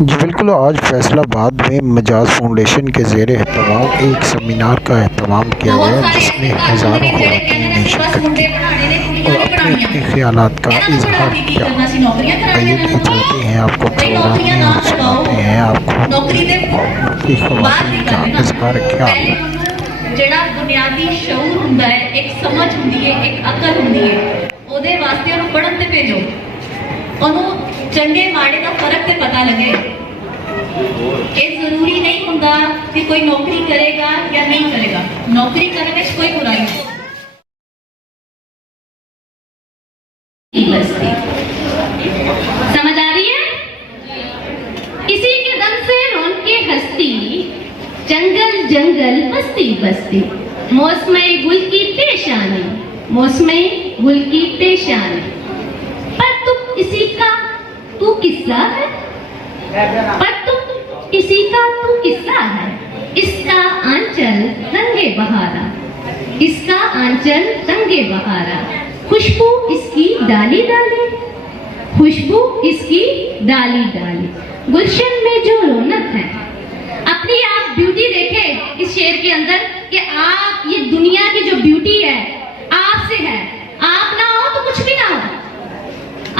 जी बिल्कुल, आज फैसलाबाद में मजाज फाउंडेशन के ज़ेर एहतमाम एक सेमिनार का एहतमाम किया गया जिसमें हज़ारों ख़वातीन ने शिरकत की और अपने अपने ख़यालात का इजहार किया। आइए कि चलते हैं आपको प्रोग्राम में और सुनाते हैं आपको की ख़वातीन का इजहार ख्याल। ਜਿਹੜਾ ਬੁਨਿਆਦੀ ਸ਼ਊਰ ਹੁੰਦਾ ਹੈ, ਇੱਕ ਸਮਝ ਹੁੰਦੀ ਹੈ, ਇੱਕ ਅਕਲ ਹੁੰਦੀ ਹੈ, ਉਹਦੇ ਵਾਸਤੇ ਉਹਨੂੰ ਪੜ੍ਹਨ ਤੇ ਭੇਜੋ, ਉਹਨੂੰ ਚੰਗੇ ਮਾੜੇ ਦਾ ਫਰਕ ਤੇ ਪਤਾ ਲੱਗੇ। ਇਹ ਜ਼ਰੂਰੀ ਨਹੀਂ ਹੁੰਦਾ ਕਿ ਕੋਈ ਨੌਕਰੀ ਕਰੇਗਾ ਜਾਂ ਨਹੀਂ ਕਰੇਗਾ, ਨੌਕਰੀ ਕਰਨ ਵਿੱਚ ਕੋਈ ਬੁਰਾਈ ਨਹੀਂ। समझ आ रही है? इसी के दम से रौनके हस्ती, जंगल जंगल बस्ती बस्ती, मौसमे गुल की पेशानी, मौसमे गुल की पेशानी। पर तुम इसी का तू किस्सा है, पर तुम इसी का तू किस्सा है। इसका आंचल रंगे बहारा, इसका आंचल रंगे बहारा, खुशबू इसकी डाली डाली, खुशबू इसकी डाली डाली। गुलशन में जो रौनक है, अपनी आप ब्यूटी देखे इस शेर के अंदर कि आप ये दुनिया की जो ब्यूटी है आपसे है। आप ना हो तो कुछ भी ना हो,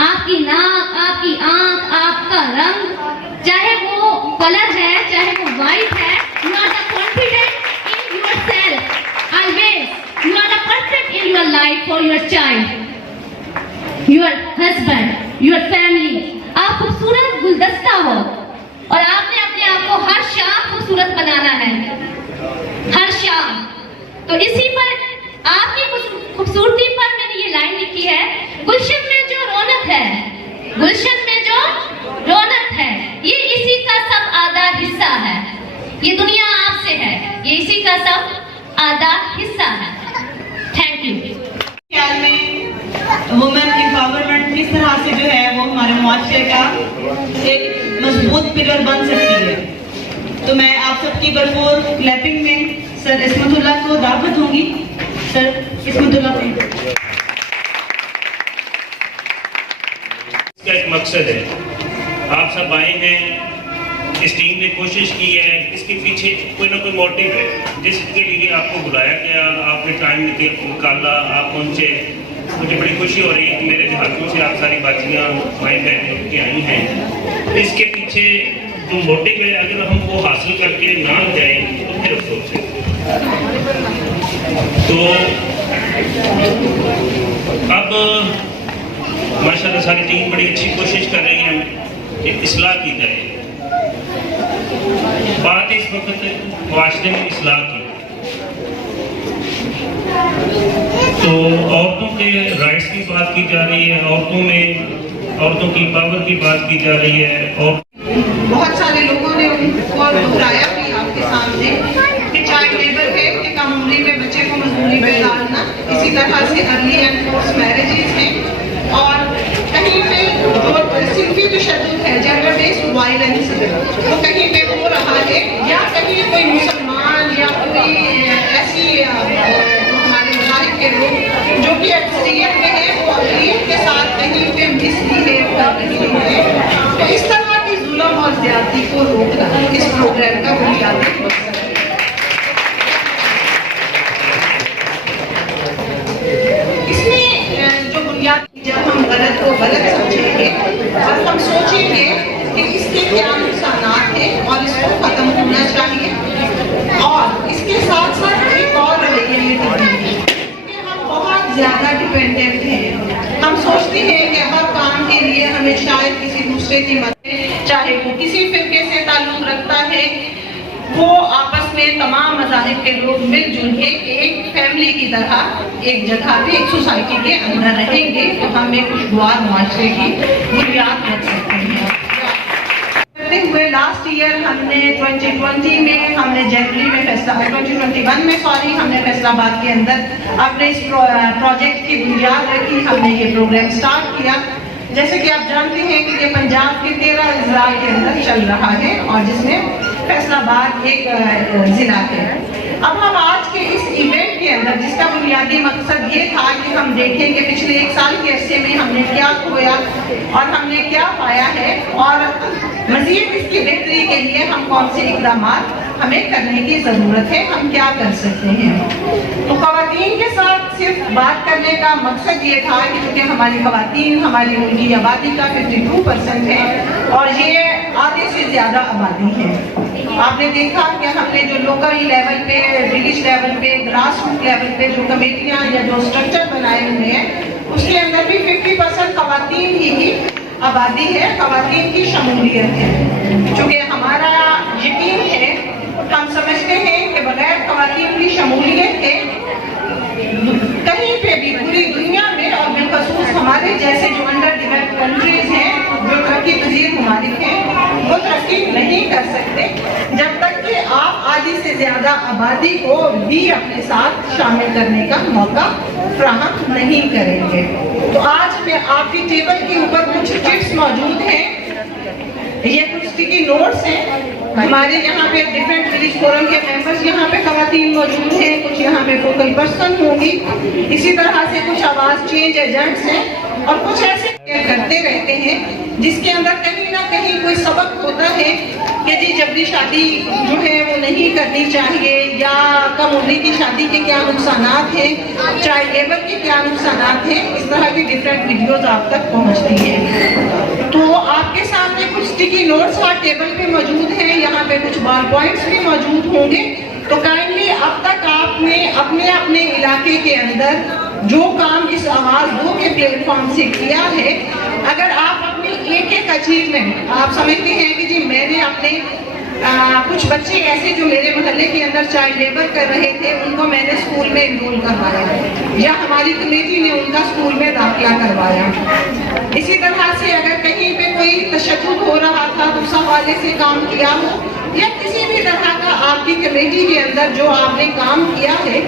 आपकी नाक, आपकी आंख, आपका रंग, चाहे वो कलर है, चाहे वो वाइट है, you are the confident in yourself always, you are the perfect in your life for your child, your husband, your family. आप खूबसूरत गुलदस्ता हो और आपने अपने आप को हर शाम खूबसूरत बनाना है, हर शाम। तो इसी पर आपकी खूबसूरती पर मैंने ये लाइन लिखी है, गुलशन में जो रौनक है, गुलशन में जो रौनक है, ये इसी का सब आधा हिस्सा है। ये दुनिया आपसे है, ये इसी का सब आधा हिस्सा है। Thank you. ख्याल में वुमेन एम्पावरमेंट किस तरह से जो है वो हमारे मुआशरे का एक मजबूत पिलर बन सकती है, तो मैं आप सबकी भरपूर क्लैपिंग में सर इस्मतुल्ला को दावत दूंगी। सर इस्मतुल्ला इसका एक मकसद है, आप सब आए हैं, इस टीम ने कोशिश की है, इसके पीछे कोई ना कोई मोटिव है जिसके लिए आपको बुलाया गया, आपने टाइम निकाला, आप पहुंचे। मुझे बड़ी खुशी हो रही है कि मेरे हाथों से आप सारी बातियाँ माई बहन उठ के आई हैं। इसके पीछे जो मोटिव है, अगर हम वो हासिल करके ना जाए तो फिर अफसोस है। तो अब माशाल्लाह सारी टीम बड़ी अच्छी कोशिश कर रही है कि इस्लाह की जाए। बात इस वक्त मुआशरे में इस्लाह की, तो औरतों के राइट्स की बात की जा रही है, औरतों की पावर की बात की जा रही है। और बहुत सारे लोगों ने उनको दोहराया भी आपके सामने कि चाइल्ड लेबर है कि कम उम्र में बच्चे को मजदूरी में डालना, इसी तरह से अर्ली एंड फोर्स मैरिजेस हैं, और कहीं पे जो सिंफी तशद्दुद है, जेंडर बेस्ड वायलेंस वो कहीं पे हो रहा है, या कहीं कोई मुसलमान या कोई ऐसी हमारे मज़ाहिब के लोग जो कि अक्सरियत में है वो अक़लियत के साथ कहीं पे मिसबिहेव कर रही है। तो इस तरह की जुल्म और ज़्यादती को रोकना इस प्रोग्राम का बुनियादी मकसद है। इसमें जो बुनियादी, जब हम गलत को गलत समझेंगे और हम सोचेंगे कि इसके क्या नुकसान हैं और इसको खत्म होना चाहिए, और इसके साथ साथ एक और रवैये कि हम बहुत ज़्यादा डिपेंडेंट हैं। हम सोचते हैं कि हर काम के लिए हमें शायद किसी दूसरे की मदद, चाहे वो किसी फिरके से ताल्लुक़ रखता है, वो आपस में तमाम मज़ाहिब के लोग मिलजुल के एक फैमिली की तरह एक जगह पे, एक सोसाइटी के अंदर रहेंगे तो हम एक खुशगवार मुआशरे की बुनियाद रख सकते हैं। करते हुए लास्ट ईयर हमने 2020 में हमने जनवरी में 2021 में हमने फैसलाबाद के अंदर अपने इस प्रोजेक्ट की बुनियाद रखी, हमने ये प्रोग्राम स्टार्ट किया। जैसे कि आप जानते हैं कि ये पंजाब के 13 अजला के अंदर चल रहा है और जिसमें फैसलाबाद एक जिला है। अब हम आज के इस इवेंट के अंदर, जिसका बुनियादी मकसद ये था कि हम देखेंगे पिछले 1 साल के अरसे में हमने क्या खोया और हमने क्या पाया है, और मजीद इसकी बेहतरी के लिए हम कौन से इकदाम हमें करने की ज़रूरत है, हम क्या कर सकते हैं। तो ख़वातीन के साथ सिर्फ बात करने का मकसद ये था कि क्योंकि हमारी ख़वातीन हमारी मुल्की आबादी का 52% है और ये आधे से ज़्यादा आबादी है। आपने देखा कि हमने जो लोकल लेवल पे, विलेज लेवल पे, ग्रास रूट लेवल पे जो कमेटियाँ या जो स्ट्रक्चर बनाए हुए हैं उसके अंदर भी 50% ख़वातीन ही आबादी है, ख़वातीन की शमूलियत है। चूँकि हमारा यकीन है, हम समझते हैं कि बगैर ख़वातीन की शमूलियत के कहीं पे भी पूरी दुनिया में और बिलखसूस हमारे जैसे जो अंडर डेवलप्ड कंट्रीज हैं, जो तरक्की पजीर ममालिक हैं, वो तरक्की नहीं कर सकते जब तक कि आप आधी से ज़्यादा आबादी को भी अपने साथ शामिल करने का मौका फ्राहम नहीं करेंगे। तो आज मैं आपकी टेबल के ऊपर कुछ चिट्स मौजूद हैं, ये कुछ स्टिकी नोट्स हैं। हमारे यहाँ पे डिफरेंट विलेज फोरम के मेंबर्स यहाँ पे ख़वातीन मौजूद हैं, कुछ यहाँ पे फोकल पर्सन होंगी, इसी तरह से कुछ आवाज़ चेंज एजेंट्स हैं और कुछ ऐसे करते रहते हैं जिसके अंदर कहीं ना कहीं कोई सबक होता है कि जी जबरी शादी जो है वो नहीं करनी चाहिए, या कम उम्र की शादी के क्या नुकसानात हैं, चाइल्ड लेबर के क्या नुकसानात हैं। इस तरह की डिफरेंट वीडियोस आप तक पहुंचती हैं। तो आपके सामने कुछ स्टिकी नोट्स हर टेबल पे मौजूद हैं, यहाँ पे कुछ बॉल पॉइंट्स भी मौजूद होंगे। तो काइंडली अब तक आपने अपने अपने इलाके के अंदर जो काम इस आवाज़ दो के प्लेटफॉर्म से किया है, अगर आप अपनी एक अचीवमेंट आप समझते हैं कि जी मैंने अपने कुछ बच्चे ऐसे जो मेरे मोहल्ले के अंदर चाइल्ड लेबर कर रहे थे उनको मैंने स्कूल में इनरोल करवाया, या हमारी कमेटी ने उनका स्कूल में दाखिला करवाया। इसी तरह से अगर कहीं पे कोई तशद्दुद हो रहा था तो उस हवाले से काम किया हो, या किसी भी तरह का आपकी कमेटी के अंदर जो आपने काम किया है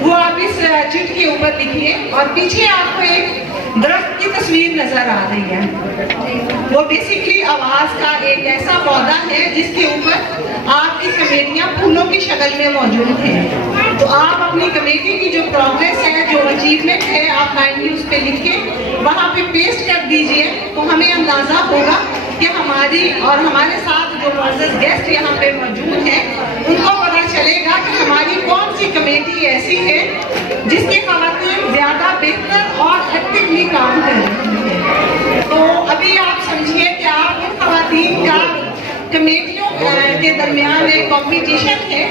वो आप इस चिट के ऊपर लिखिए। और पीछे आपको एक दरख्त की तस्वीर नजर आ रही है, वो बेसिकली आवाज़ का एक ऐसा पौधा है जिसके ऊपर आपकी कमेटियाँ फूलों की शक्ल में मौजूद हैं। तो आप अपनी कमेटी की जो प्रोग्रेस है, जो अचीवमेंट है, आप काइंडली उस पर लिख के वहाँ पे पेस्ट कर दीजिए। तो हमें अंदाज़ा होगा कि हमारी और हमारे साथ जो मुअज़्ज़ज़ गेस्ट यहाँ पे मौजूद हैं उनको पता चलेगा कि हमारी कौन सी कमेटी ऐसी है जिसके ख़वातीन ज़्यादा बेहतर और एक्टिवली काम कर रही है। तो अभी आप समझिए कि आप इन ख़वातीन का कमेटियों के दरमियान एक कॉम्पिटिशन है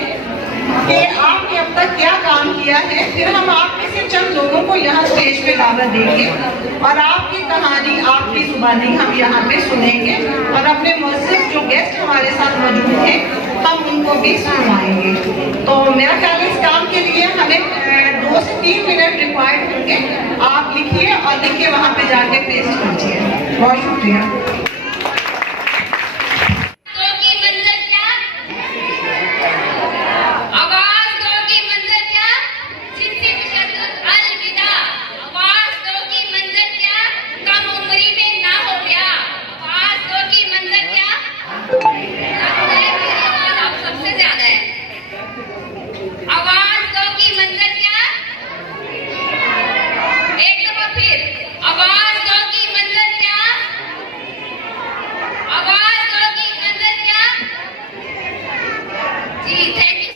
कि आपने अब तक क्या काम किया है। फिर हम आप में से चंद लोगों को यहाँ स्टेज पे दावत देंगे और आपकी कहानी, आपकी जुबानी हम यहाँ पे सुनेंगे और अपने मुअज़्ज़िज़ जो गेस्ट हमारे साथ मौजूद हैं हम उनको भी सुनवाएंगे। तो मेरा ख्याल है इस काम के लिए हमें 2 से 3 मिनट रिक्वायर्ड होंगे। आप लिखिए और लिख के वहाँ पे जाके पेस्ट कीजिए। बहुत शुक्रिया।